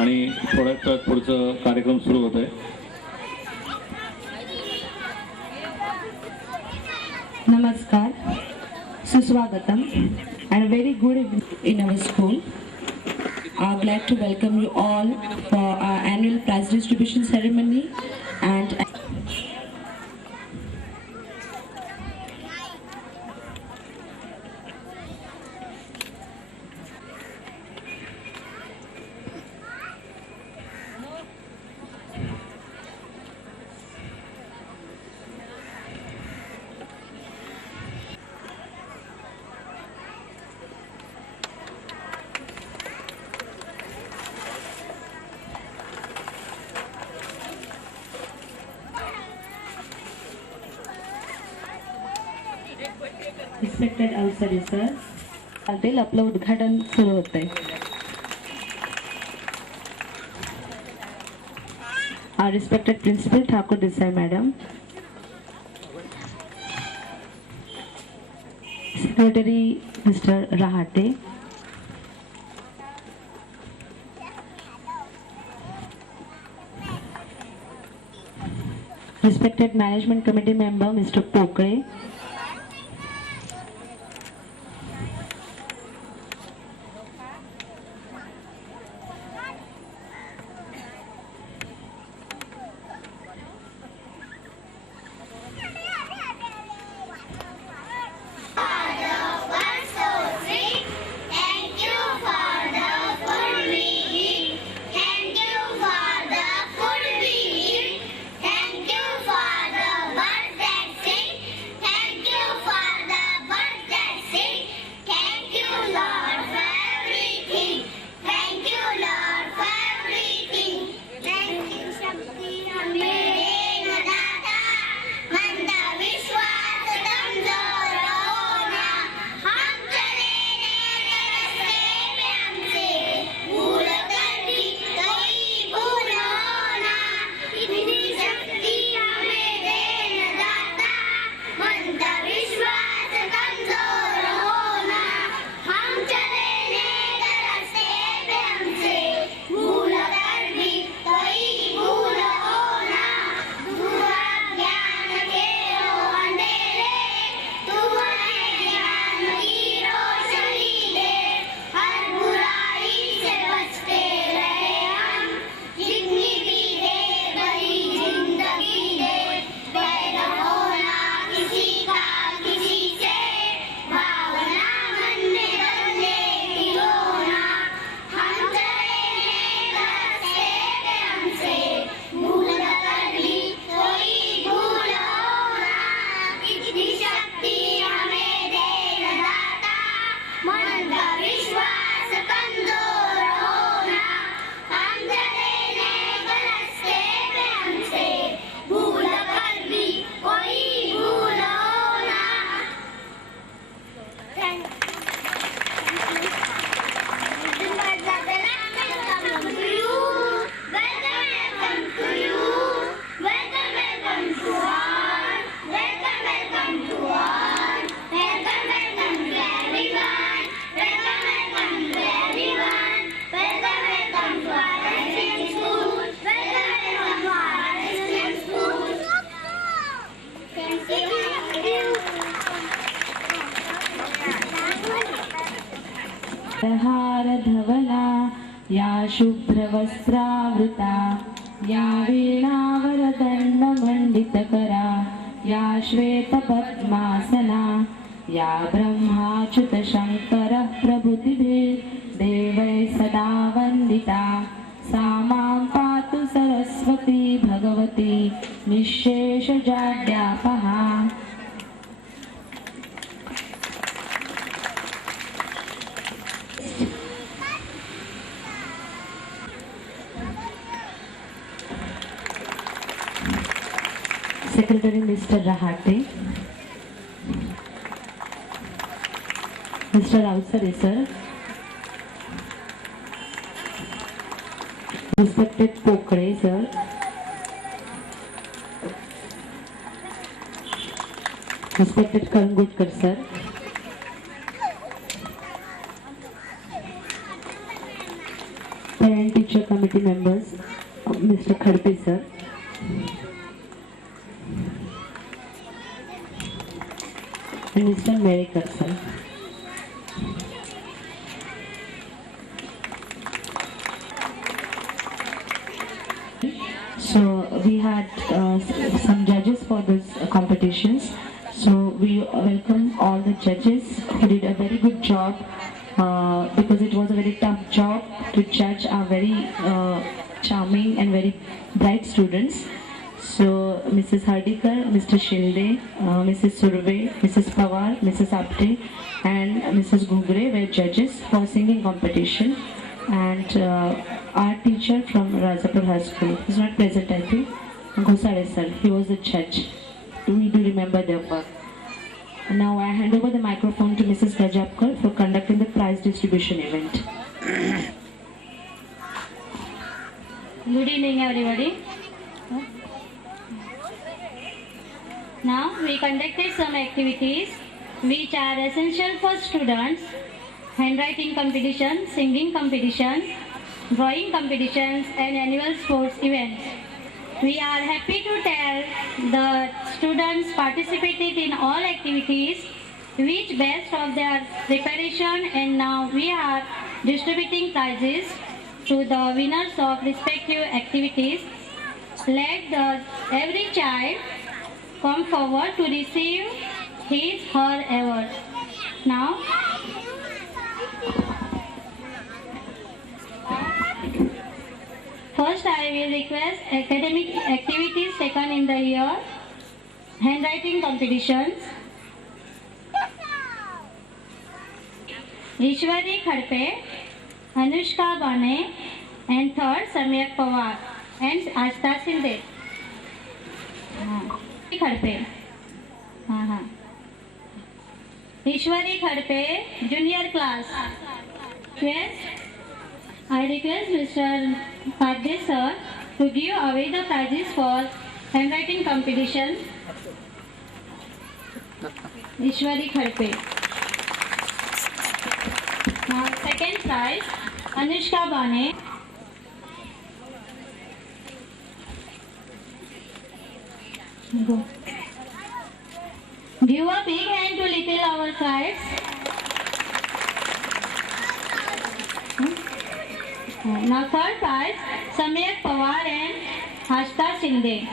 आणि थोड्याच वेळात पुढचं कार्यक्रम सुरू होत आहे. Namaskar, Suswagatam, and a very good evening in our school. I'm glad to welcome you all for our annual prize distribution ceremony and respected Avsari sir, चालतील आपलं उद्घाटन सुरू होतंय. Our respected principal Thakur Desai madam, secretary Mr. Rahate, respected management committee member Mr. Pokre, हारधवला या शुभ्रवस्त्रावृता या वीणावरदण्डमण्डितकरा या श्वेतपद्मासना या ब्रह्माच्युतशङ्करः प्रभृतिभिर्देवैः सदा वन्दिता सा मां पातु Saraswati Bhagwati निःशेषजाड्यापहा. Secretary Mr. Rahate, Mr. Avsari sir, respected Pokre sir, respected Karngudkar sir, parent teacher committee committee members, Mr. Khadpe sir. And Mr. Merikar sir. So we had some judges for this competitions. So we welcome all the judges who did a very good job because it was a very tough job to judge our very charming and very bright students. So Mrs. Hardikar, Mr. Shinde, Mrs. Surve, Mrs. Pawar, Mrs. Apte and Mrs. Gugre were judges for singing competition. And our teacher from Rajapur High School is not present, I think. Ghosare sir, he was the judge. We do remember their work. Now I hand over the microphone to Mrs. Gajapkar for conducting the prize distribution event. Good evening, everybody. Now we conducted some activities which are essential for students: handwriting competition, singing competition, drawing competitions, and annual sports events. We are happy to tell that students participated in all activities which best of their preparation, and now we are distributing prizes to the winners of respective activities. Let every child come forward to receive his her award. Now, first I will request academic activities taken in the year, handwriting competitions. Ishwari Khadpe, Anushka Bane, and third Samyak Pawar and Ashta Sinde. Khadpe. Ishwari Khadpe, junior class. Yes, I request Mr. Padde sir to give away the prizes for handwriting competition. Ishwari Khadpe. Now second prize, Anushka Bane. Go. Give a big hand to little our kids. Now third prize, Samyak Pawar and Ashta Shinde.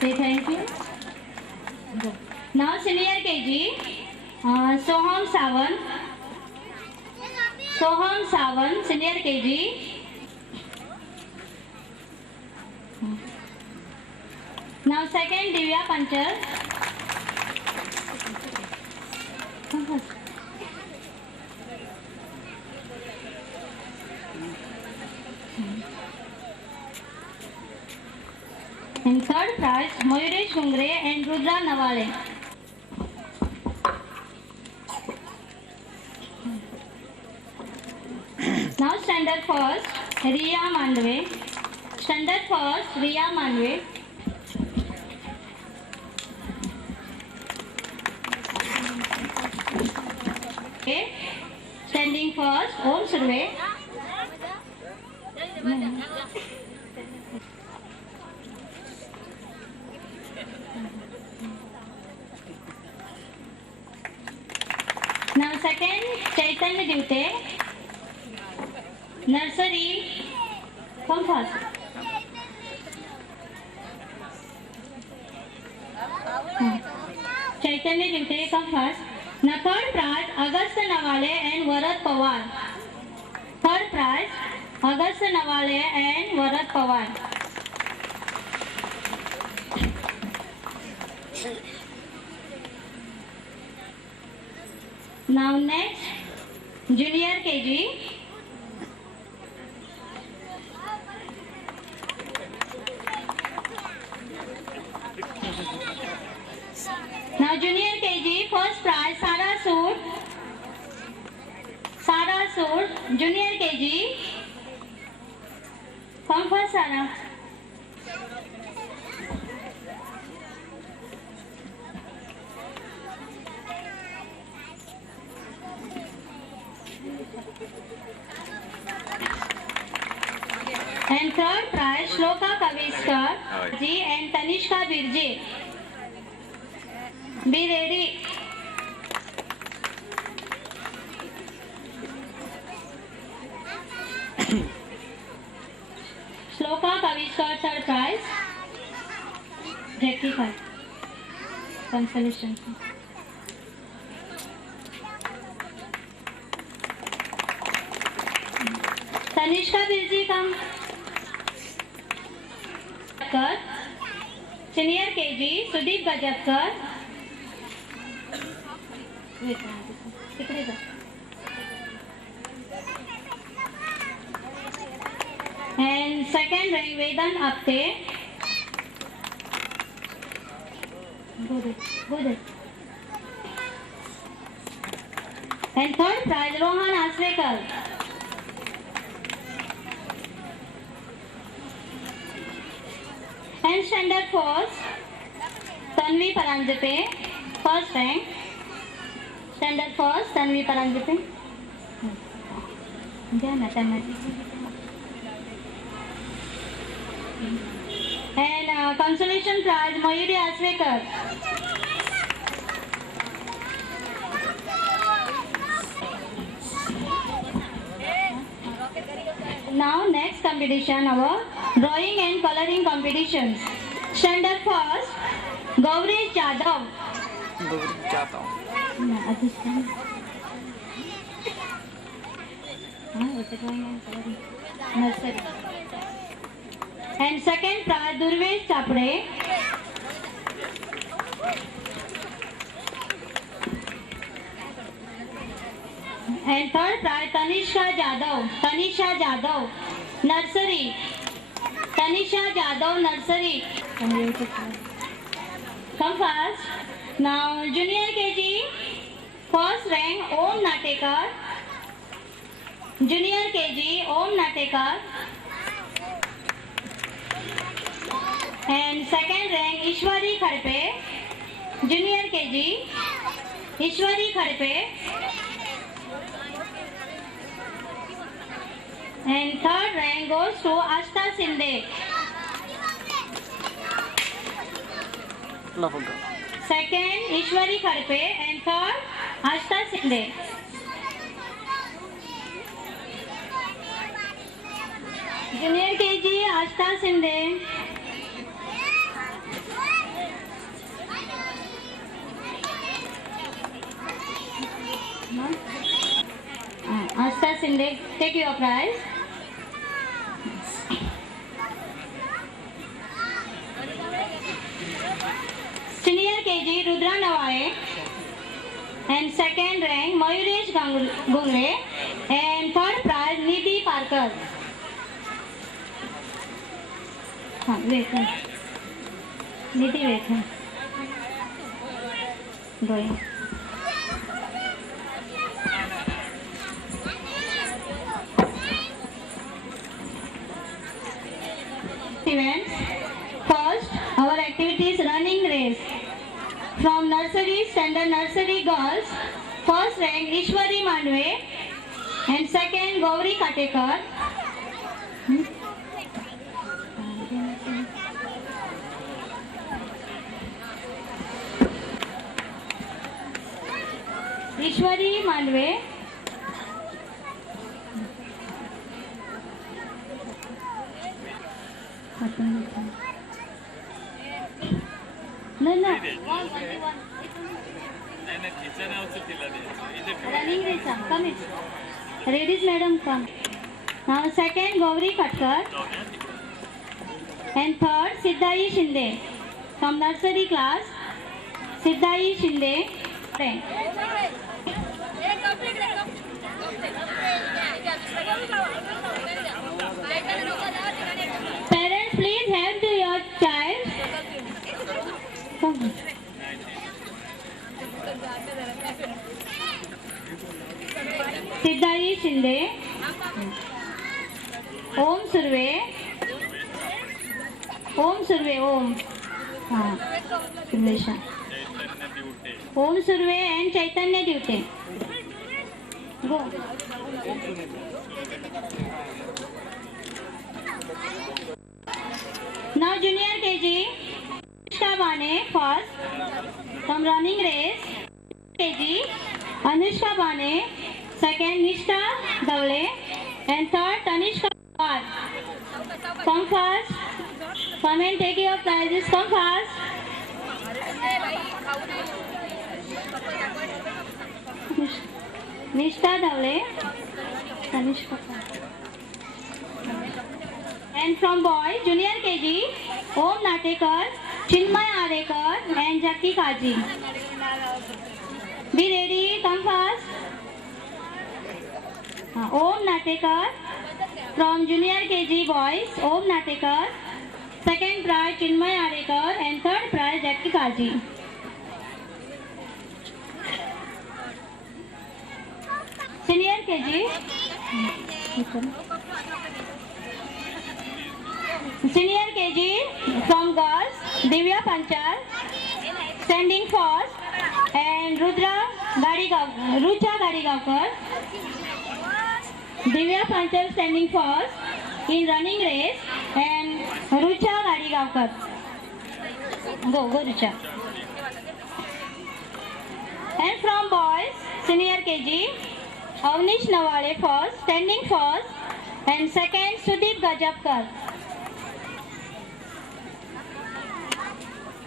Say thank you. Now senior KG, Soham Sawan. Soham Sawan, senior KG. Now second, Divya Panchal. Come first. And third prize, Mayuresh Gungre and Rudra Nawale. Now standard first, Riya Mandwe. Standard first, Riya Mandwe. Okay. Standing first, Om Surve. Now second, Chaitanya Dute. Nursery. Come first. Chaitanya Dute, come first. Now third prize, Agastya Nawale and Varat Pawar. Third prize, Agastya Nawale and Varat Pawar. Now next, junior KG. Now junior KG, first prize, Sara Sood. Sara Sood, Junior KG. Come first, Sana. And third prize, Shloka Kaviskar Ji and Tanishka Birji. Be ready. Shloka Kaviskar, third prize. Rectify. Consolation. Tanishka Birji, come. Senior KG, Sudeep Gajapkar. Wait, tikde जा. And second rank Vedant Apte. Go there. And third prize Rohan Asrekar. And standard first Tanvi Paranjape, first rank. Standard first Tanvi Paranjape. And consolation prize Mayuri Asrekar. Now next competition, our drawing and coloring competitions. Standard first Gaurish Jadhav. Nursery. And second prize Durvesh Chapde. And third prize Tanisha Jadhav, nursery. Tanisha Jadhav, nursery. Come first. Now junior KG, first rank Om Natekar. Junior KG Om Natekar. And second rank Ishwari Khadpe. Junior KG Ishwari Khadpe. And third rank goes to Ashta Sinde. Second Ishwari Khadpe and third Ashta Sinde. Junior KG Ashta Sinde. Ashta Sinde, take your prize. Senior KG Rudra Nawale and second rank Mayuresh Gungre and third prize Nidhi Parkar. Wait. Nidhi, wait. Drawing. Events. First, our activity is running race. From nursery, standard nursery girls, first rank Ishwari Mandwe and second Gauri Katekar. Ishwari Mandwe. No. Running race, come in. Ladies, madam, come. Now second Gauri Katkar and third Siddhai Shinde from nursery class. Siddhai Shinde. Parents, please help your child. Come. सिद्धारी Shinde, ओम सुर्वे, ओम हाँ सुर्वेशा, ओम Surve end Chaitanya Divate. Go. Now junior KG, Anushka Bane first from running race. KG, Anushka Bane, second Nishka Davle, and third Tanishka Pawar. Come first. Come and take your prizes. Come fast. Nishka Davle, Tanishka Pawar. And from boys, junior KG, Om Natekar, Chinmay Arekar, and Jackie Kaji. Be ready, come fast. Om Natekar from junior KG boys, Om Natekar, second prize Chinmay Arekar, and third prize Jackie Kaji. Senior KG. Senior KG from girls, Divya Panchal, standing first, and Rucha Gadigavkar. Divya Panchal standing first in running race, and Rucha Gadigavkar. Go Rucha. And from boys, senior KG, Avnish Nawale first, standing first, and second Sudeep Gajapkar.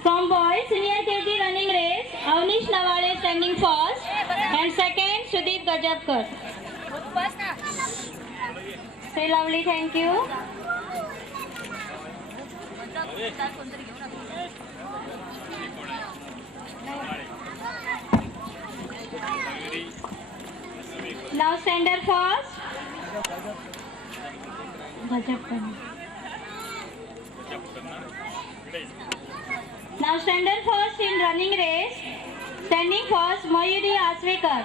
From boys, senior KG running race, Avnish Nawale standing first, and second Sudeep Gajapkar. Say lovely, thank you. Now center first. Now standard first in running race. Standing first, Mayuri Aswekar.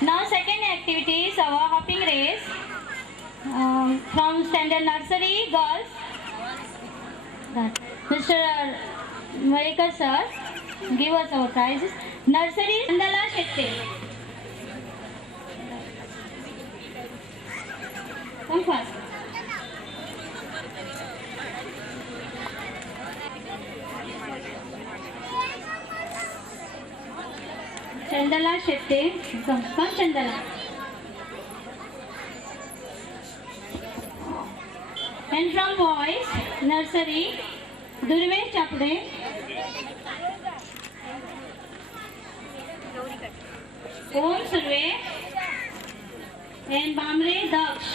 Now second activity is our hopping race from standard nursery girls. Mr. Marikar sir, give us our prizes. Nursery Chandala Shetty. Come first. Chandala Shetty. Come Chandala. And from boys, nursery, Durvesh Chapde, Om Surve, and Bamre Daksh.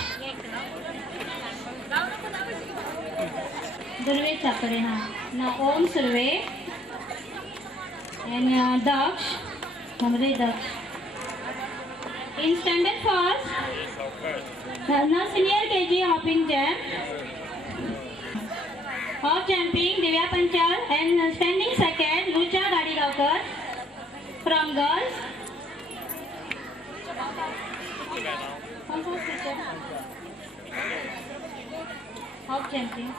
Durvesh Chapde, now Om Surve, and Daksh, Bamre Daksh. In standard first, now senior KG hopping jump. Hop jumping, Divya Panchal, and standing second, Lucha Gadigavkar from girls. Hop jumping.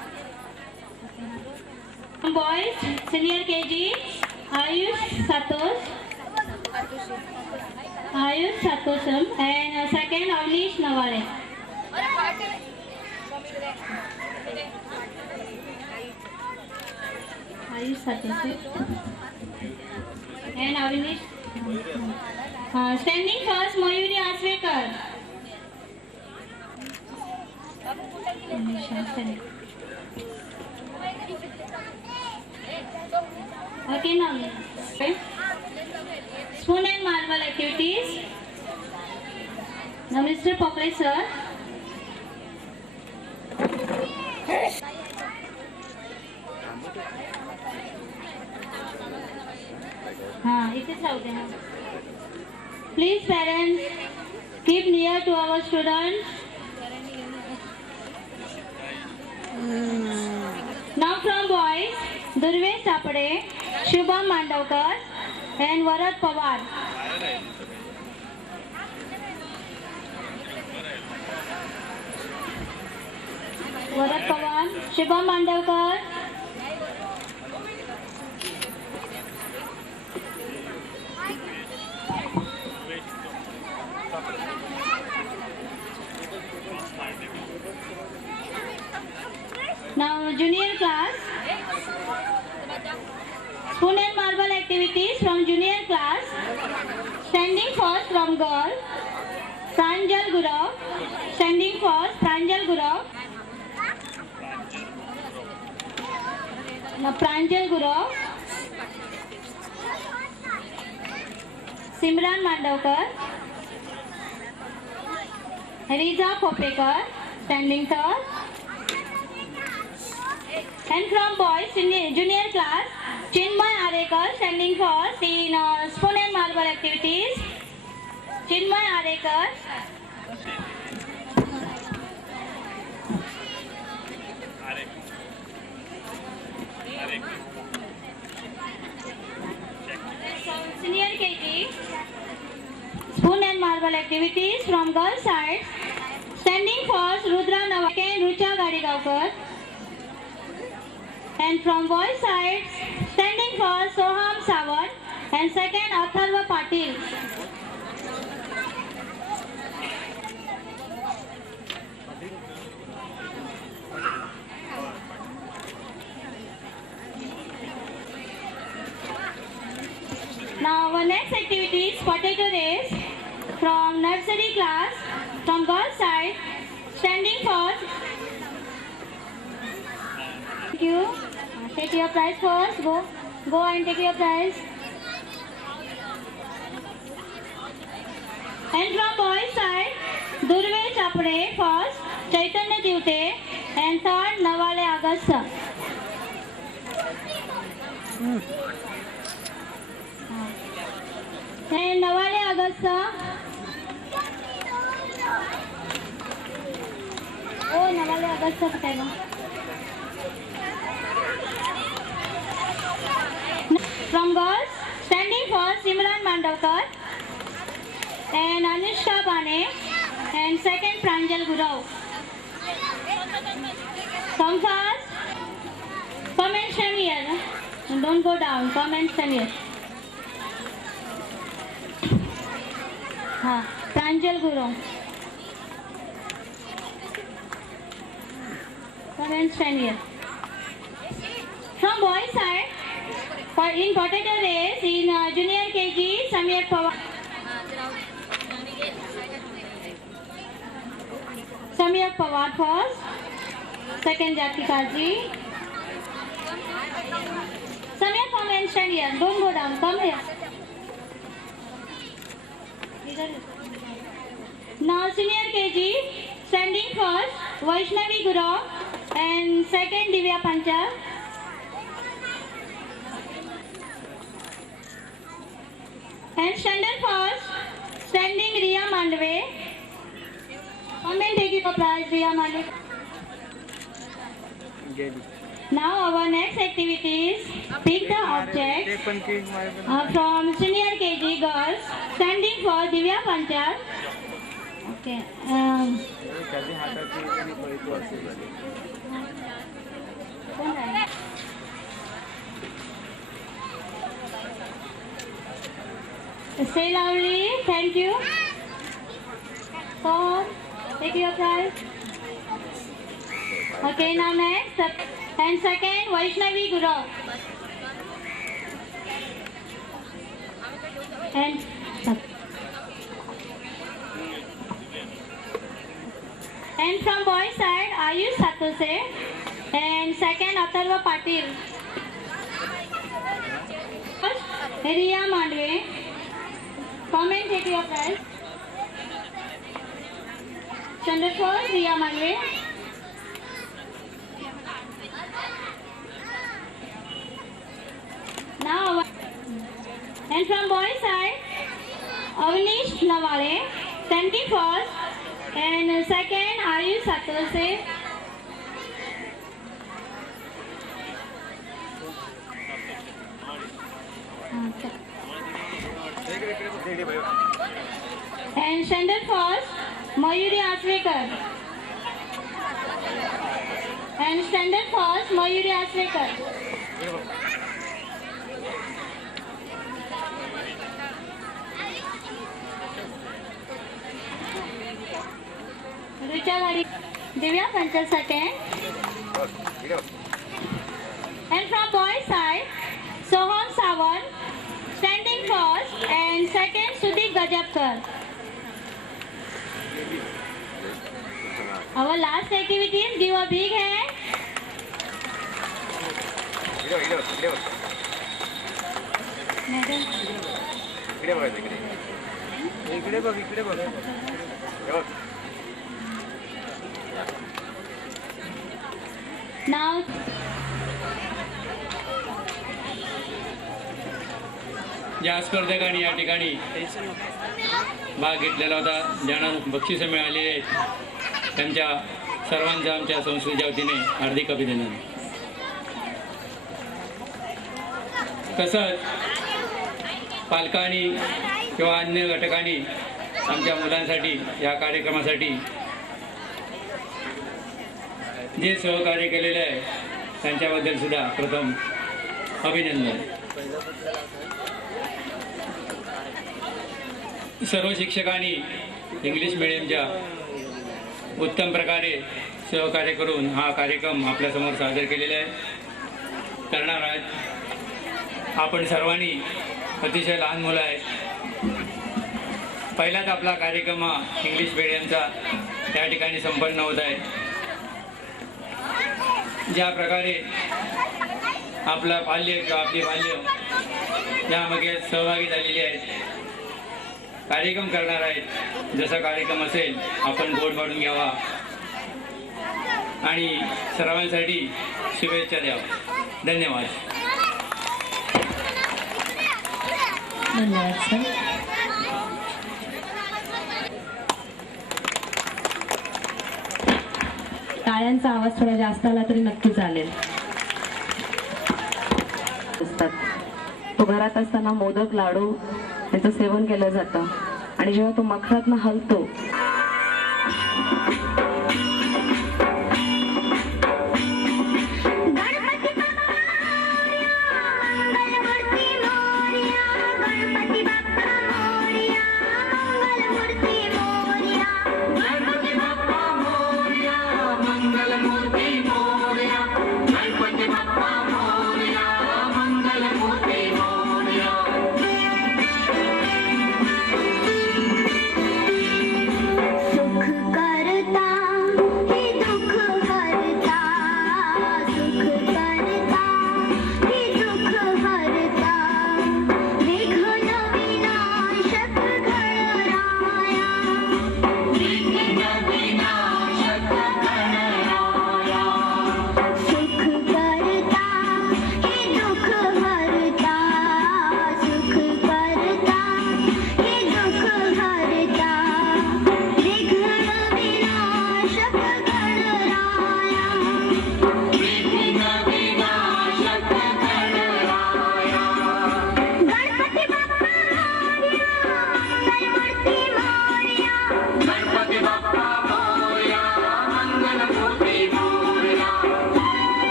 From boys, senior KG, Ayush Satosam, and second, Avnish Nawale. And Avnish. Standing first, Mayuri Aswekar. Okay, now. Spoon and marble activities. Now, Mr. Pokle sir. हाँ इथेच राहू दे ना Please parents, keep near to our students. Now from boys, Durve Sapade, Shubham Mandavkar and Varat Pawar. Varat Pawar, Shubham Mandavkar. Now junior class, spoon and marble activities from junior class. Standing first from girl, Pranjal Gurav. Standing first, Pranjal Gurav. Now Pranjal Gurav. Simran Mandavkar. Riza Kopekar. Standing third. And from boys junior class, Chinmay Arekar standing first in spoon and marble activities. Chinmay Arekar. Senior KG, spoon and marble activities from girls side. Standing first, Rudra Nawak and Rucha Gadigaukar. And from boys side, standing first, Soham Sawant and second, Atharva Patil. Now our next activity is potato race from nursery class from girls side. Standing first. Thank you. Take your prize first. Go and take your prize. And from boys side, Durve Chapade first, Chaitanya Jivte and third Nawale Agasta. And Nawale Agasta. Oh, Nawale Agasta बताएगा. From girls, standing first, Simran Mandavkar and Anushka Bane and second Pranjal Gurav. Come first. Come and stand here. Don't go down. Come and stand here. हाँ, Pranjal Gurav. Come and stand here. From boys side, in potato race in junior KG, Samir Pawar. Samir Pawar first, second Jati Kaji. Samir, come and stand here. Don't go down. Come here. Now senior KG, standing first, Vaishnavi Guru and second Divya Pancha. And standing first, standing Riya Mandave. Come and take your prize, Riya Mandave. Now our next activity is pick the objects from senior KG girls. Standing for Divya Panchal. Okay. Stay loudly. Thank you. So, take your prize. Okay, now next. And second, Vaishnavi Guru. And from boys side, Ayush Satuse. And second, Atharva Patil. First, Riya Mandve. Come and take your prize. Standard first, Riya Mandve. Now, and from boys side, Avnish Nawale, standing first, and second Ayush Satose. And standard first Mayuri Aswekar. And standard first Mayuri Aswekar. Richa Hari, Divya Panchal second. And from boys side, Soham Sawan, standing first, and second Sudeep Gajapkar. Our last activity is give a big hand. Now ज्या स्पर्धकांनी या ठिकाणी भाग घेतलेला होता, ज्यांना बक्षिसं मिळाली आहेत, त्यांच्या सर्वांचं आमच्या संस्थेच्या वतीने हार्दिक अभिनंदन. तसंच पालकांनी किंवा अन्य घटकांनी आमच्या मुलांसाठी या कार्यक्रमासाठी जे सहकार्य केलेले आहे त्यांच्याबद्दल सुद्धा प्रथम अभिनंदन. सर्व शिक्षकांनी इंग्लिश मिडियमच्या उत्तम प्रकारे सहकार्य करून हा कार्यक्रम आपल्यासमोर सादर केलेला आहे करणार आहेत. आपण सर्वांनी अतिशय लहान मुलं आहेत. पहिलाच आपला कार्यक्रम हा इंग्लिश मिडियमचा त्या ठिकाणी संपन्न होत आहे. ज्या प्रकारे आपलं बाल्य किंवा आपली बाल्य यामध्ये सहभागी झालेली आहेत, कार्यक्रम करणार आहेत, जसा कार्यक्रम असेल आपण गोड वाढून घ्यावा आणि सर्वांसाठी शुभेच्छा द्यावा. धन्यवाद. धन्यवाद सर. टाळ्यांचा आवाज थोडा जास्त आला तरी नक्की चालेल. तो घरात असताना मोदक लाडू त्याचं सेवन केलं जातं आणि जेव्हा तो मखरातनं हलतो सुख करता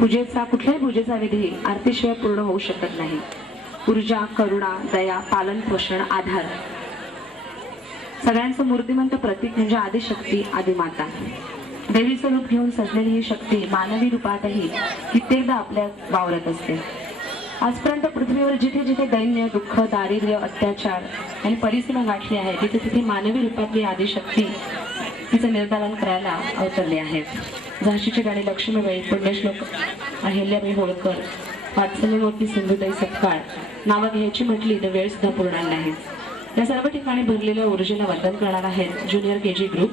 कुठल्याही पूजेचा विधी आरतीशिवाय पूर्ण होऊ शकत नाही. ऊर्जा, करुणा, दया, पालन पोषण, आधार, सगळ्यांचं मूर्तिमंत प्रतीक म्हणजे आदिशक्ती, आदिमाता. देवीचं रूप घेऊन सजलेली ही शक्ती मानवी रूपातही कित्येकदा आपल्या वावरत असते. आजपर्यंत पृथ्वीवर जिथे जिथे दैन्य, दुःख, दारिद्र्य, अत्याचार आणि परिसीमा गाठली आहे, तिथे तिथे मानवी रूपातली आदिशक्ती तिचं निर्दालन करायला अवतरली आहे. झाशीची राणी लक्ष्मीबाई, पुण्यश्लोक अहिल्याबाई होळकर, वात्सल्यमूर्ती सिंधुताई सपकाळ नावं घ्यायची म्हटली तर वेळ सुद्धा पुरणार नाही. या सर्व ठिकाणी भरलेल्या ऊर्जेला वंदन करणार आहेत ज्युनियर केजी ग्रुप.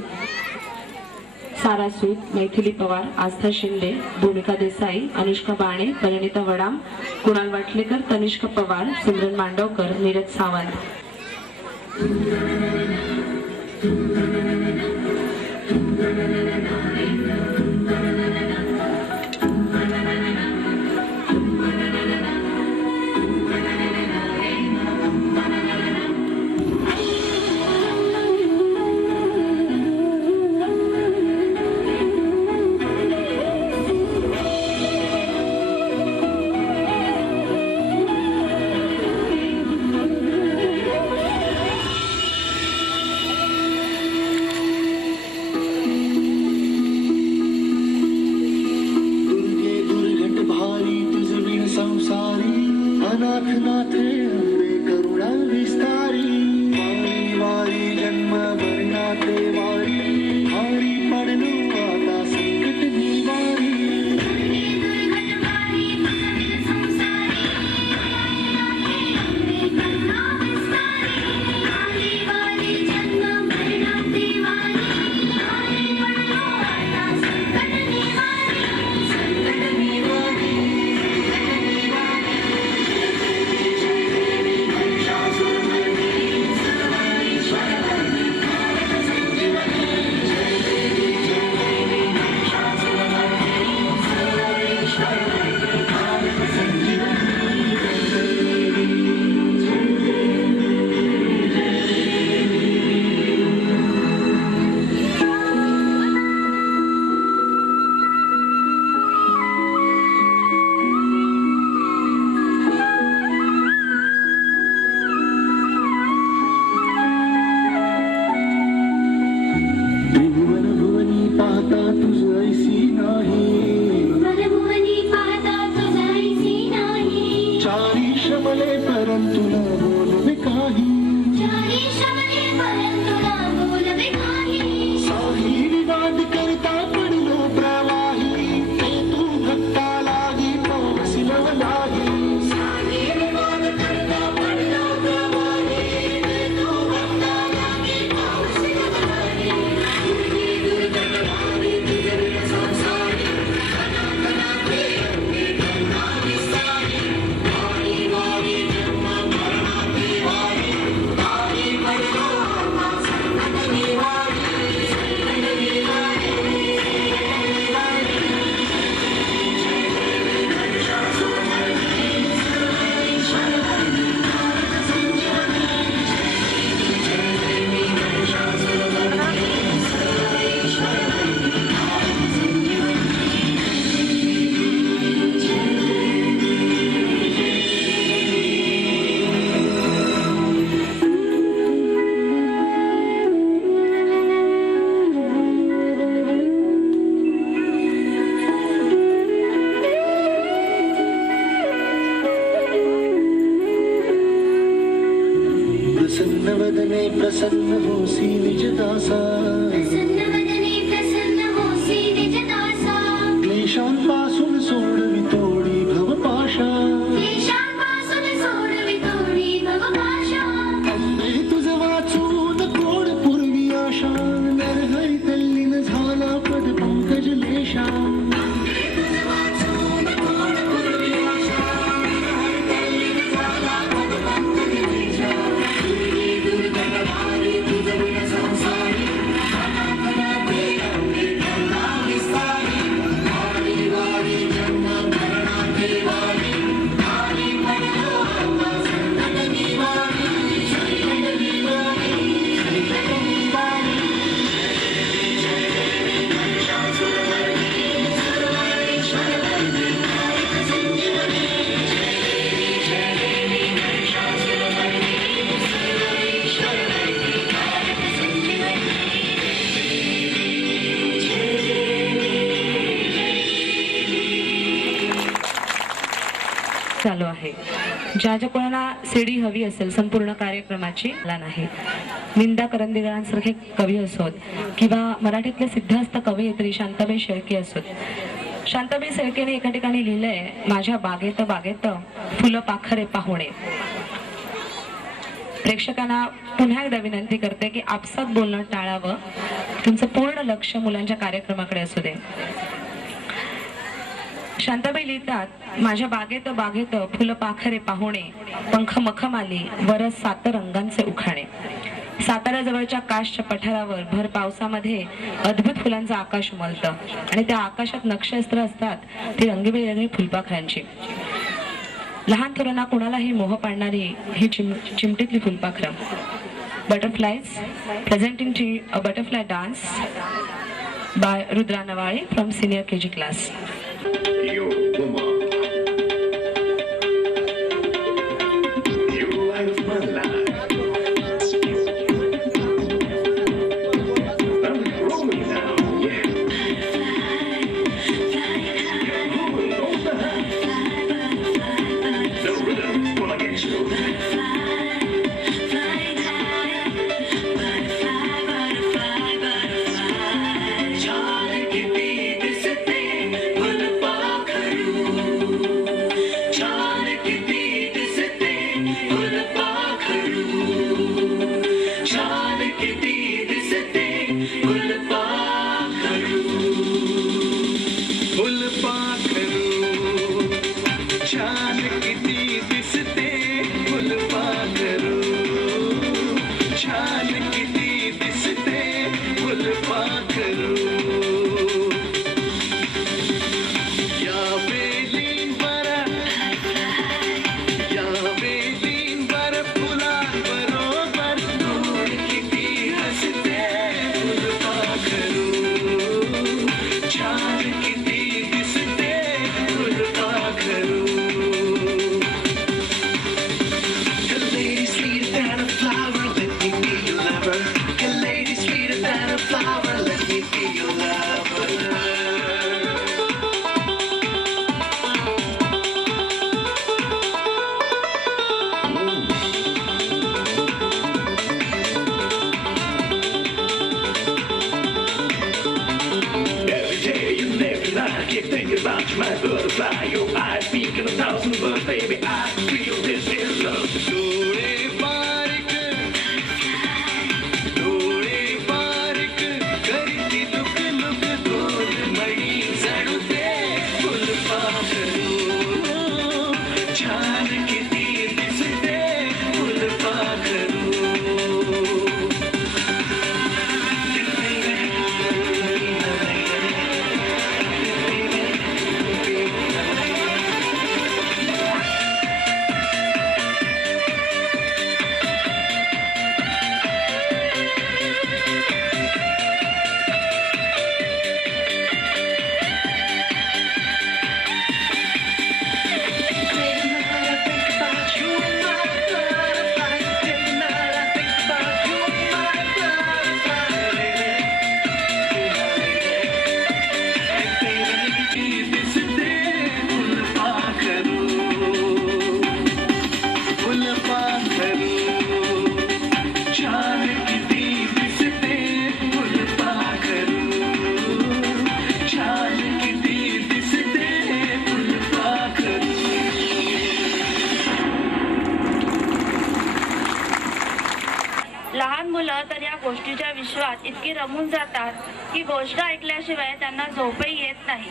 सारा सूद, मैथिली पवार, आस्था शिंदे, भूमिका देसाई, अनुष्का बाणे, परिणिता वडाम, कुणाल वाटलेकर, तनिष्का पवार, सिमरन मांडवकर, नीरज सावंत. प्रसन्न होसी निज दासा क्लेशांपासून सोडवी तोडी भवपाशा अंबे तुझ वाचून कोड पूर्वी आशा नरहरी तल्लीन झाला पद पंकज लेशा संसारी ज्या ज्या कोणाला सीडी हवी असेल संपूर्ण कार्यक्रमाची मला नाही. निंदा करंदीकरांसारखे कवी असोत किंवा मराठीतले सिद्धहस्त कवयित्री शांताबाई शेळके असोत. शांताबाई शेळकेने एका ठिकाणी लिहिलंय, माझ्या बागेत बागेत फुलं पाखरे पाहुणे. प्रेक्षकांना पुन्हा एकदा विनंती करते की आपसात बोलणं टाळावं, तुमचं पूर्ण लक्ष मुलांच्या कार्यक्रमाकडे असू दे. शांताबाई लिहितात, माझ्या बागेत बागेत फुलं पाखरे पाहुणे, पंख मखमाली वर 7 रंगांचे उखाणे. सातारा जवळच्या काशच्या पठारावर भर पावसामध्ये अद्भुत फुलांचं आकाश उमलतं आणि त्या आकाशात नक्षत्र असतात ती रंगीबेरंगी फुलपाखरांची. लहान थोरांना कुणालाही मोह पाडणारी ही चिमटीतली फुलपाखरं. Butterflies presenting to a butterfly dance by Rudra Navale from senior KG class. Yo, woman. You like my life. I'm growing now, yeah. Moving on behind. The rhythm's gonna get you. My butterfly, your eyes speak in 1,000 words, baby. I feel this is love. डोळे बारीक, डोळे बारीक, करती look look दोन मणी जडते फुलपाखरू. छान किती दिसते फुलपाखरू. लहान मुलं तर या गोष्टीच्या विश्वात इतकी रमून जातात की गोष्ट ऐकल्याशिवाय त्यांना झोपही येत नाही.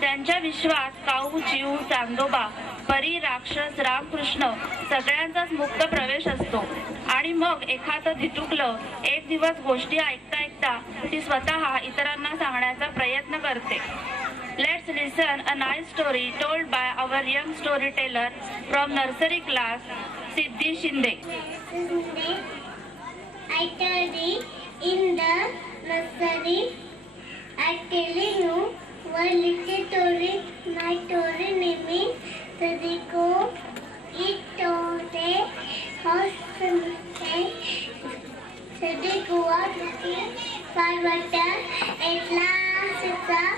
त्यांच्या विश्वात काऊ, चिऊ, चांदोबा, परी, राक्षस, रामकृष्ण सगळ्यांचाच मुक्त प्रवेश असतो. आणि मग एखादं धिटुकलं एक दिवस गोष्टी ऐकता ऐकता ती स्वतः इतरांना सांगण्याचा प्रयत्न करते. Let's listen a nice story told by our young storyteller from nursery class, Siddhi Shinde. I studied in the nursery. I telling you one little story. My story name is Sadiko. It told a horse and Sadiko was looking for water. At last it saw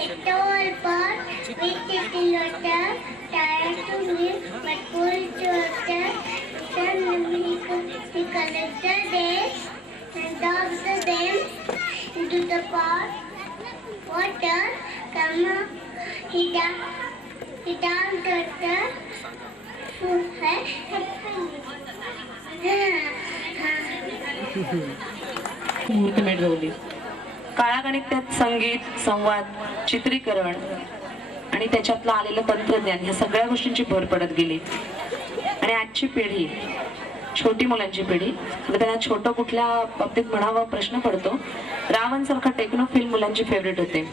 a tall bird with a little water. Tired to live. full water. Then he collected dates and dropped them into the pot. Water come up. He dumped the मुहूर्तमेढ रोवली. काळागणिक त्यात संगीत, संवाद, चित्रीकरण आणि त्याच्यातलं आलेलं तंत्रज्ञान ह्या सगळ्या गोष्टींची भर पडत गेली. आणि आजची पिढी, छोटी मुलांची पिढी, आता त्यांना छोटं कुठल्या बाबतीत म्हणावं प्रश्न पडतो. रावण सारखा टेक्नो फिल्म मुलांची फेवरेट होते.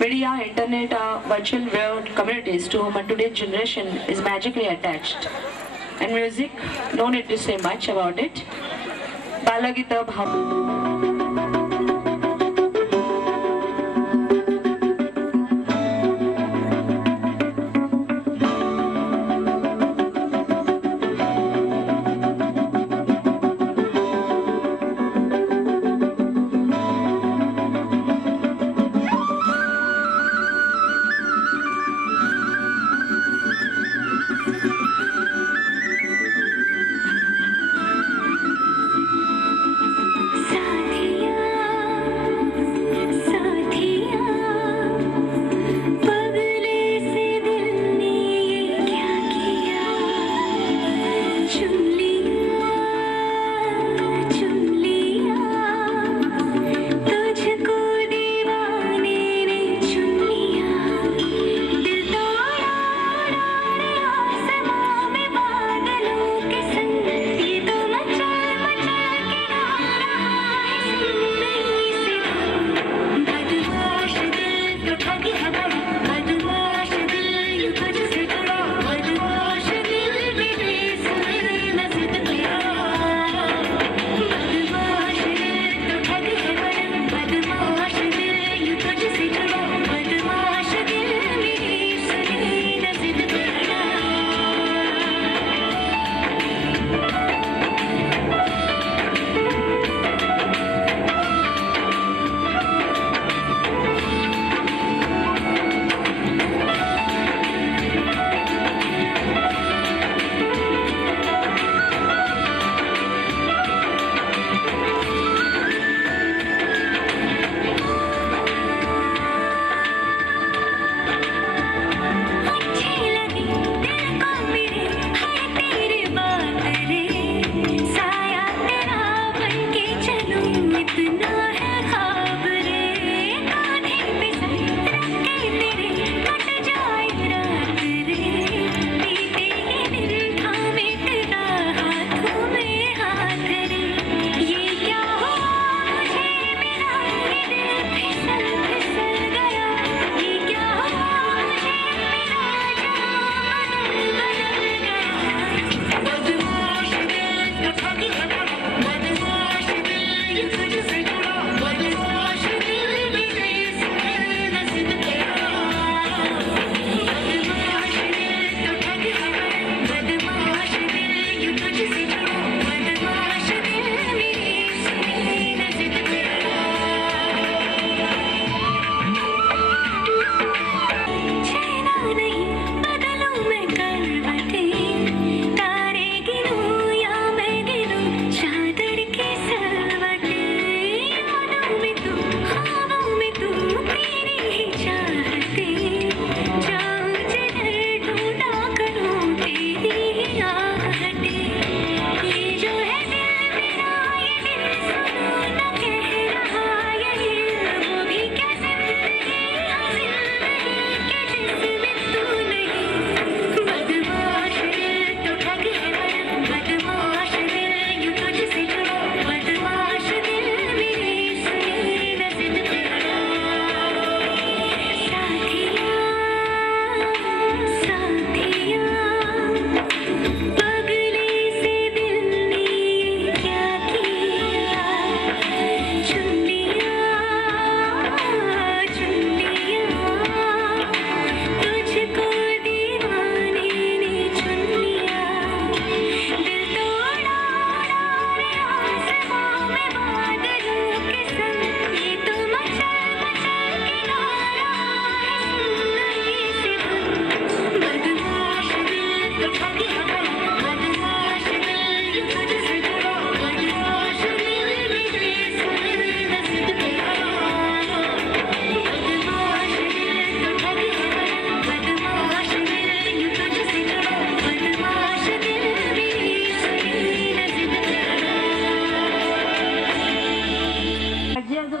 Media, internet, virtual world communities to whom today's generation is magically attached. And music, no need to say much about it. बालगीतं, भाव साथी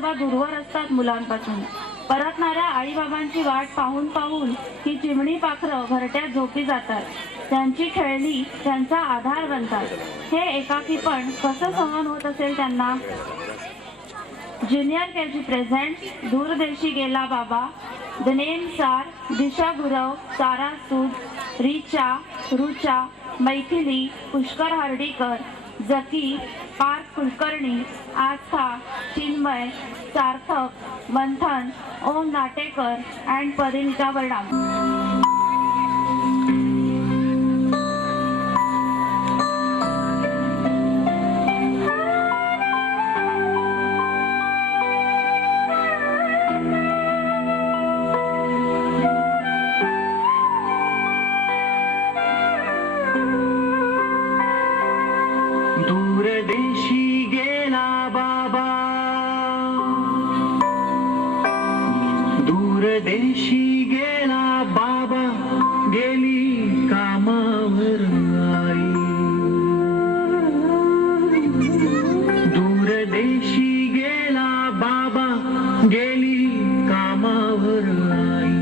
आजोबा दूरवर असतात मुलांपासून. परतणाऱ्या आईबाबांची वाट पाहून पाहून ही चिमणी पाखरं घरट्यात झोपी जातात. त्यांची खेळणी त्यांचा आधार बनतात. हे एकाकीपण कसं सहन होत असेल त्यांना. ज्युनियर केजी प्रेझेंट दूरदेशी गेला बाबा. The names are Disha Gurav, Sara Sood, Richa, Rucha, Maithili, Pushkar Hardikar, Jaki, Parth Kulkarni, Aastha, Chinmay, Sarthak, Manthan, Om Natekar and Parinita Bardam. दूरदेशी गेला बाबा, दूरदेशी गेला बाबा, गेली कामावर आई. दूरदेशी गेला बाबा, गेली कामावर आई.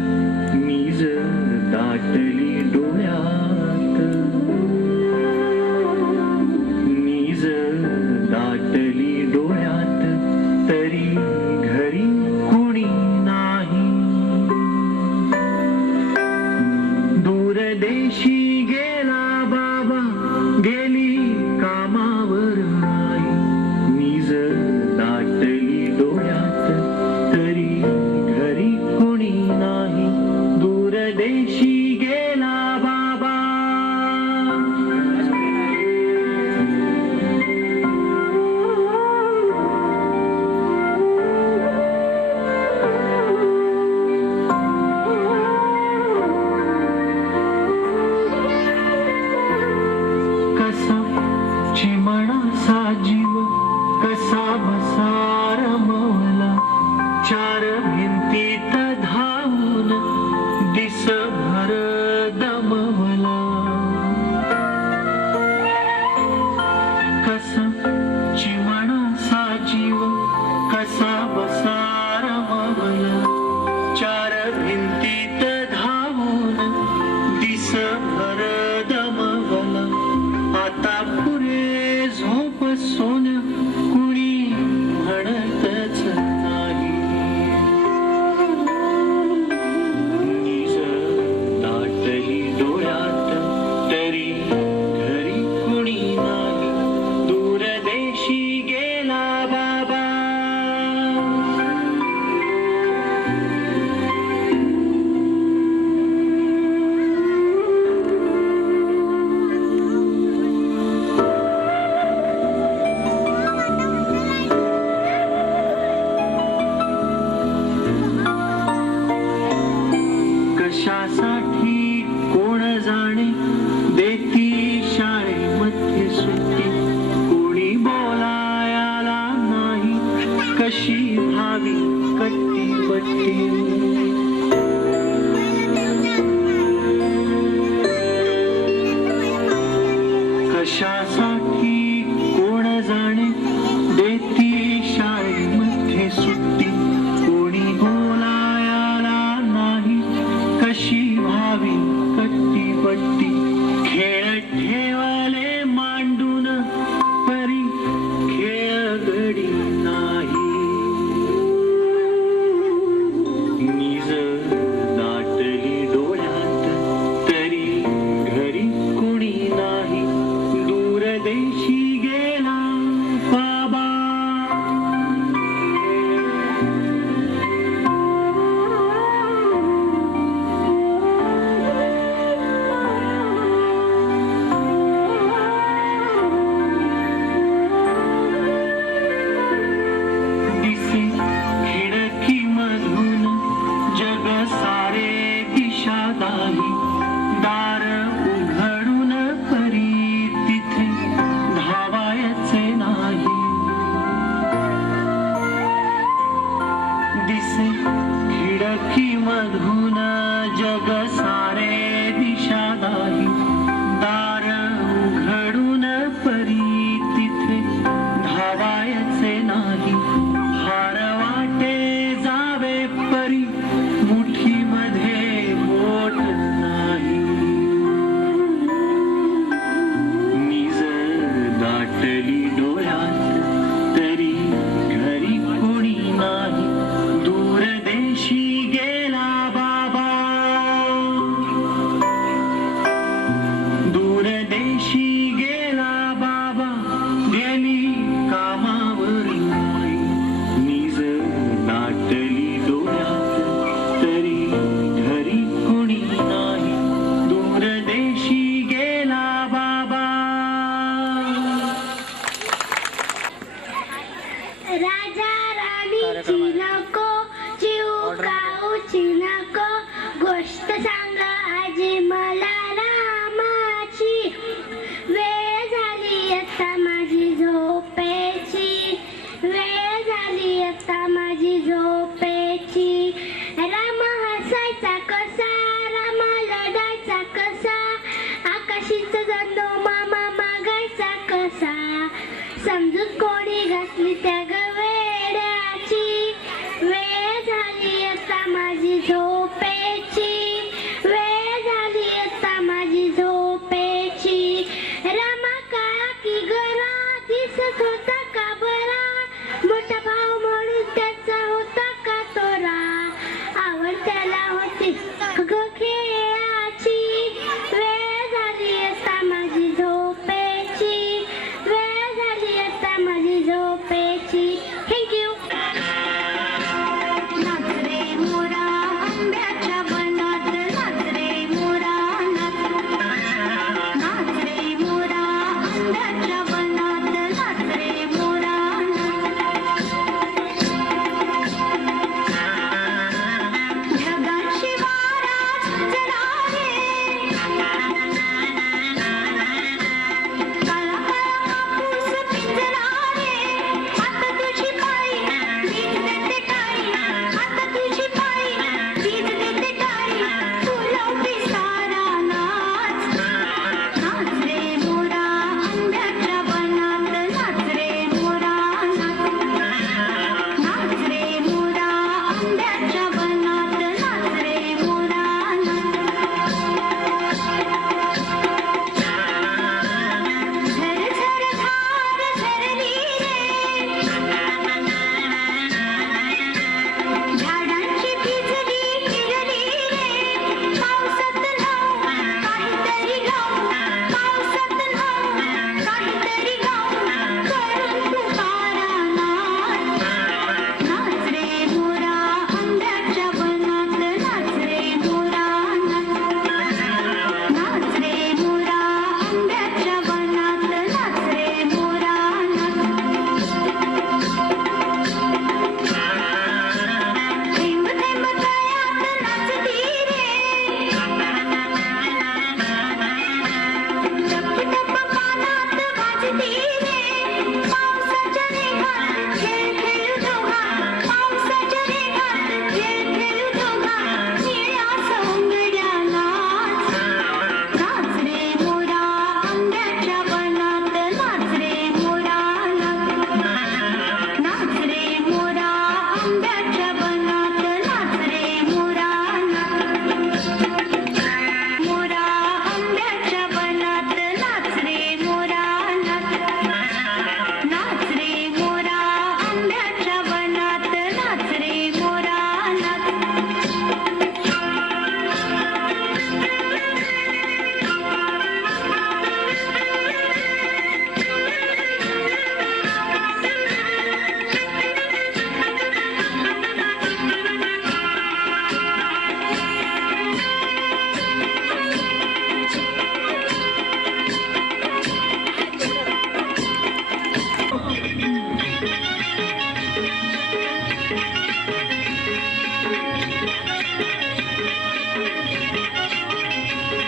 मीज दाटली डोळ्यात, मीज दाटली डोळ्यात, तरी घरी कुणी नाही. दूरदेशी गेला बाबा, गेली कामावर आई. मीज दाटली डोळ्यात, तरी घरी कुणी नाही. दूरदेशी गेला बाबा. कसा चिमणासा जीव, कसा बसा रमवला. चार भिंतीत धावून दिसभर दमवला. कसा चिमणासा जीव, कसा बसा रमवला. चार भिंतीत धावून दिसभर दमवला. आता पुरे झोप सोन कुणी म्हणतच नाही. नीज दाटली डोळ्यात, तरी घरी कुणी नाही. दूरदेशी गेला बाबा. कशासाठी कोण जाणे, देती शाळेमध्ये सुट्टी. कोणी बोलायला नाही, कशी भावी कट्टी बट्टी. कशासाठी कोण जाणे, देती शाळेमध्ये सुट्टी. कोणी बोलायला नाही, कशी भावी कट्टी बट्टी. खेळ ठेवले मांडून, परी खेळ गडी नाही. नीज दाटली डोळ्यात, तरी घरी कुणी नाही. दूरदेशी काशीचा जातो मामा मागायचा कसा समजूत कोणी घातली त्या गवेड्याची वेळ झाली आता माझी झोपेची वेळ झाली आता माझी झोपेची रामा काळा की गरा दिसत होता का बरा मोठा भाऊ म्हणून त्याचा होता का तोरा आवड त्याला होती खेळाची वेळ झाली आता माझी झोपेची वेळ झाली आता माझी झोपेची थँक्यू नाच रे मोरा आंब्याच्या बनात नाच रे मोरा नाच रे मोरा आंब्याच्या बनात नाच रे मोरा जगाशी वारा झुंजला रे काळा काळा कापूस पिंजला रे आता तुझी पायी वीज देते टाळी आता तुझी पायी वीज देते टाळी फुलवते सारा नाच नाच रे मोरा आंब्याच्या बनात नाच रे मोरा नाच रे मोरा आंब्याच्या बनात नाच रे मोरा झर झर धार झरली रे झाडांची भिजली फिरली रे पावसात नाव काहीतरी गाव पावसात नाव काहीतरी गाव करून तुकारा नाच नाच रे मोरा आंब्याच्या बनात नाच रे मोरा नाच रे मोरा आंब्याच्या बनात नाच रे मोरा थेंब थेंब तळ्यात नाचती रे टप टप पानात वाजती रे पावसाच्या रेघात खेळ खेळू दोघा पावसाच्या रेघात खेळ खेळू दोघा निळ्या सोंगड्या नाच नाच रे मोरा आंब्याच्या बनात नाच रे मोरा नाच रे मोरा आंब्याच्या बनात नाच रे मोरा मोरा आंब्याच्या बनात नाच रे मोरा नाच रे मोरा आंब्याच्या बनात नाच रे मोरा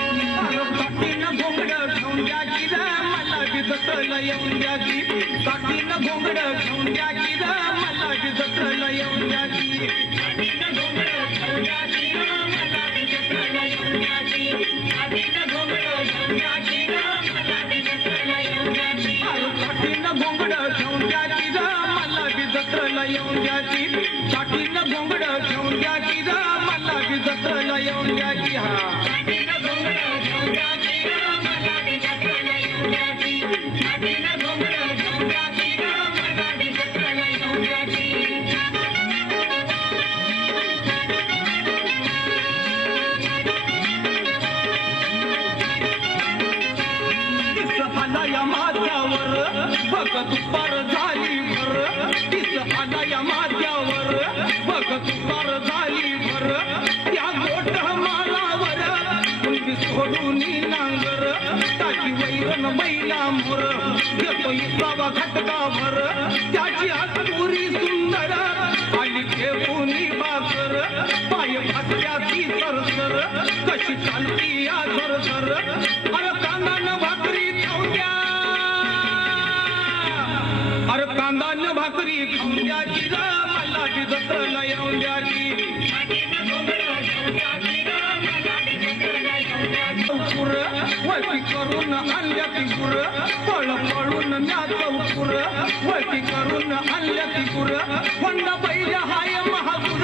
काठीनं घोंगडं घेऊन द्या की ग मला बी जत्रेला येऊन द्या की काठीनं घोंगडं घेऊन द्या की ग मला बी जत्रेला येऊन द्या की काठीनं घोंगडं घेऊन द्या की ग मला बी जत्रेला येऊन द्या की काठीनं घोंगडं घेऊन द्या की ग मला बी जत्रेला येऊन द्या की काठीनं घोंगडं घेऊन द्या की ग मला बी जत्रेला येऊन द्या की काठीनं घोंगडं घेऊन द्या की ग मला बी जत्रेला येऊन द्या की हा काठीनं घोंगडं घेऊन द्या की ग मला बी जत्रेला येऊन द्या की काठीनं घोंगडं घेऊन द्या की ग मला बी जत्रेला येऊन द्या की आला या माझ्यावर बघ दुपार झाली भर आला या माझ्यावर बघ दुपार झाली भर त्या गोठ माळावर कुंडी सोडून नांगर टाकी वैरण बैला मोर येतो इसावा घटकाभर त्याची हातपुरी सुंदर आली ठेवून बाकर पाय भासल्या ती सरसर कशी चालती या झरझर अरे कांदानं भाकरी खाऊन द्या अरे कांदानं भाकरी खाऊन द्या की ग मला ती जत्रेला येऊन द्या की वळती करून आणल्या ती गुर पळ पळून म्या चौकुर वळती करून आणल्या ती गुर वंडा बैल हाय महागुर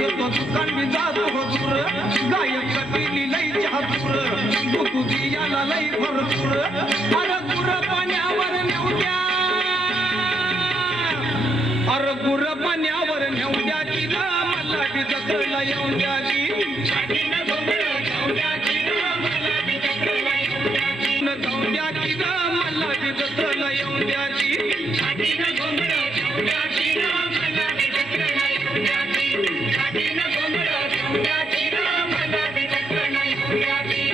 येतो दुकान बी जातो हो दूर गायक कटिली लई चहातूर दुधू दियाला लई भरपूर अरे गुर पाण्यावर नेऊ द्या अरे गुर पाण्यावर नेऊ द्या की ना मला बी जत्रेला येऊन द्या की जाऊन द्या की ना मला बी जत्रेला येऊन द्या की जाऊन द्या की ना मला बी जत्रेला येऊन द्या की जाऊन द्या की ना मला बी जत्रेला येऊन द्या की जाऊन द्या की ना मला बी जत्रेला येऊन द्या की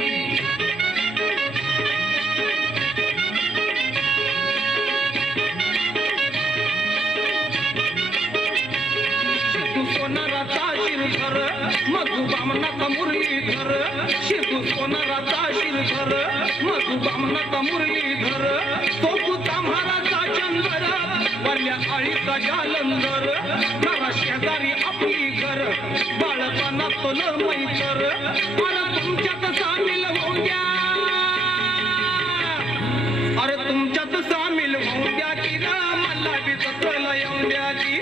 सोनाराचा शिरधर मधु बामनाचा मुरलीधर शिरदू सोनाराचा शिरधर मधु बामनाचा मुरलीधर तो पुता महाराजा चंदर वरल्या आळीचा जालंधर घरा शेजारी आपली घर बाळपणा तोल मैतर अरे तुमच्यात सामील होऊन द्या अरे तुमच्यात सामील होऊन द्या की ना मला बी जत्रेला येऊन द्या की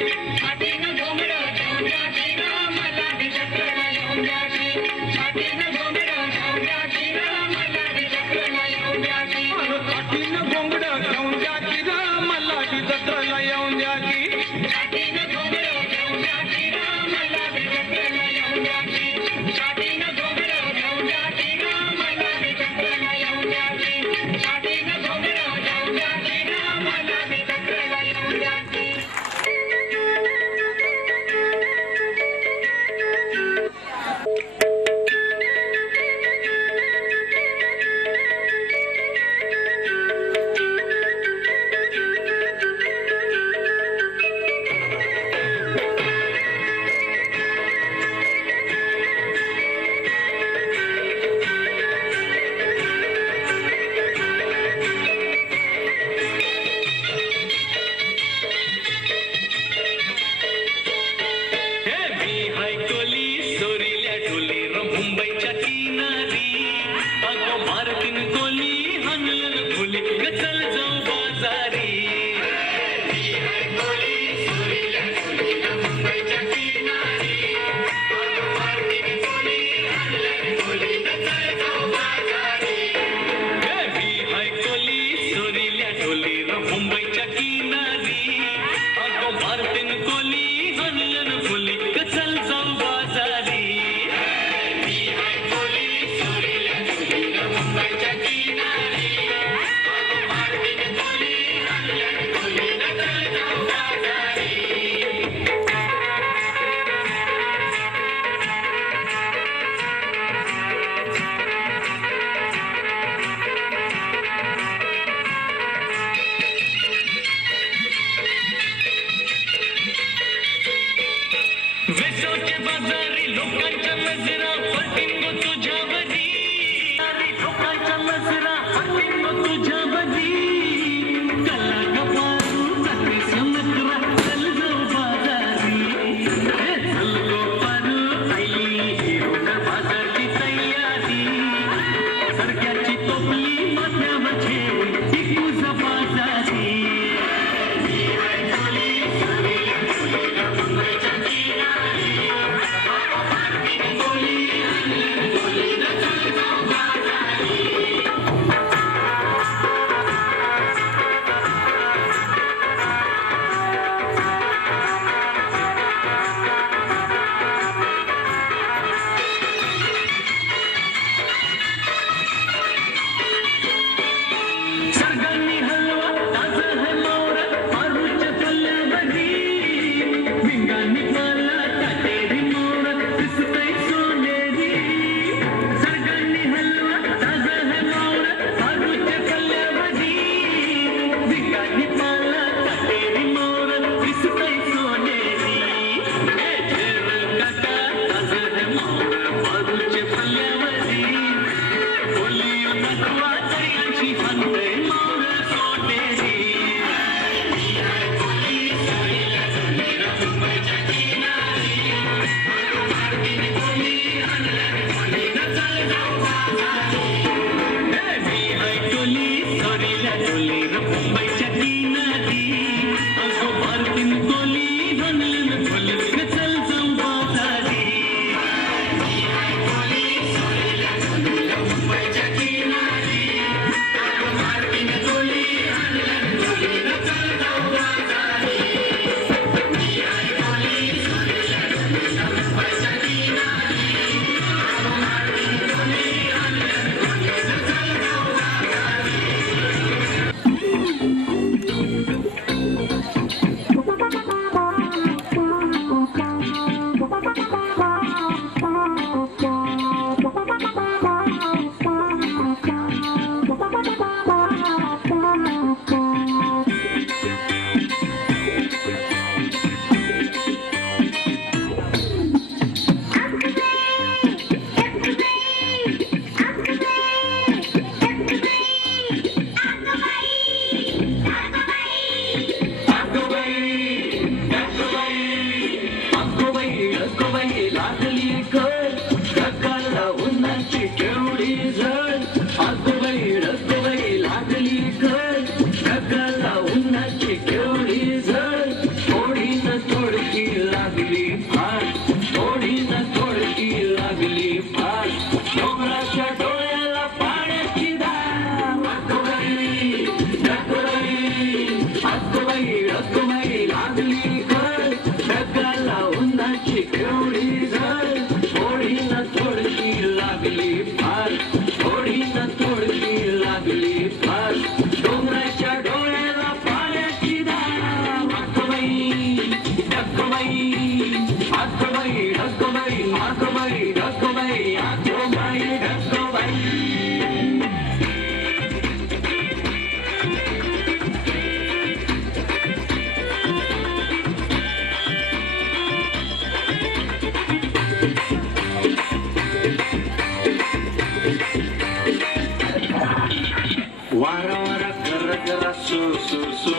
वारा वारा कर करा सो सो सो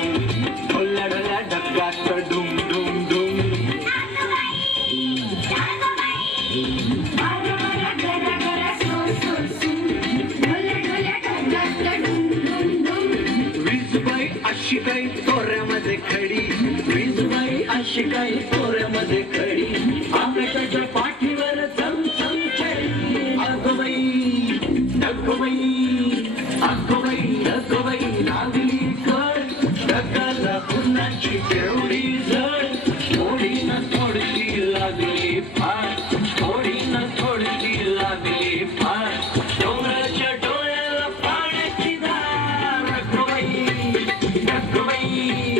ढोल्या ढोल्या ढगात डुम डुम डुम वीजबाई अशी काही तोऱ्यामध्ये खडी वीजबाई अशी काही तोऱ्यामध्ये खडी आकाशाच्या पाठीवर चमचम चढी अगोबाई ढगोबाई अगोबाई ढगोबाई लागली कळ ढगाला पुन्हाची तेवढी जड थोडी ना थोडीशी लागली फार थोडी ना थोडीशी लागली फार डोंगराच्या डोळ्याला पाण्याची धार अगोबाई ढगोबाई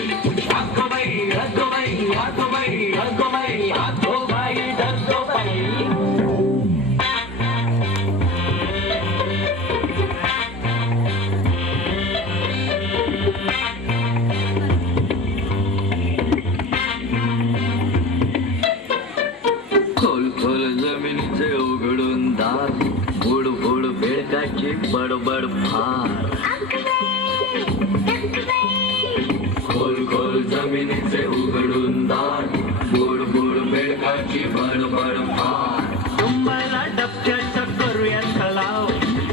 अगोबाई अगोबाई अगोबाई अगोबाई अगोबाई ढगोबाई खोल खोल जमिनीचे उघडून दार बुड बुड बेडकाची बडबड फार खोल खोल जमिनीचे उघडून दार बुड बुड बेडकाची बडबड फार डुंबाला डबक्याचा करूया तलाव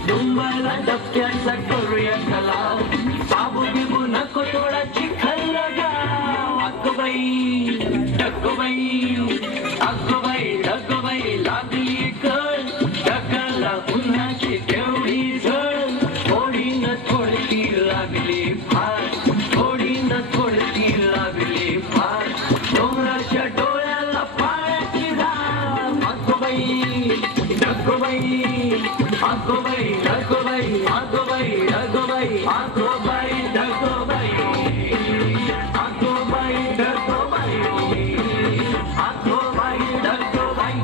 डुंबाला डबक्याचा करूया तलाव साबू बिबू नको थोडा चिखल लगाव अगोबाई ढगोबाई अगोबाई ढगोबाई लागली कळ ढगाला उन्हाची तेवढी झळ थोडी न थोडीशी लागली फार थोडी न थोडीशी लागली फार डोंगराच्या डोळ्याला पाण्याची धार अगोबाई ढगोबाई अगोबाई ढगोबाई अगोबाई ढगोबाई अगोबाई ढगोबाई अगोबाई ढगोबाई अगोबाई ढगोबाई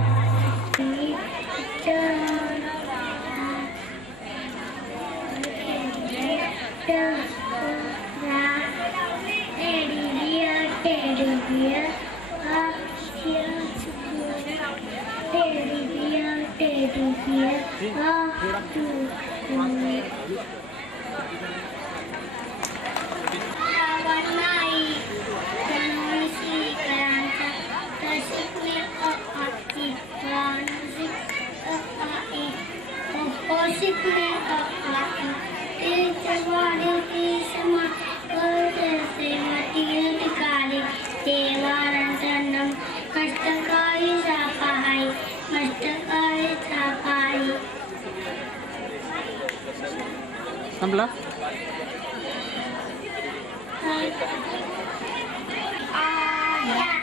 कष्टकारी सापाई कष्टकारी सापाई संपला आ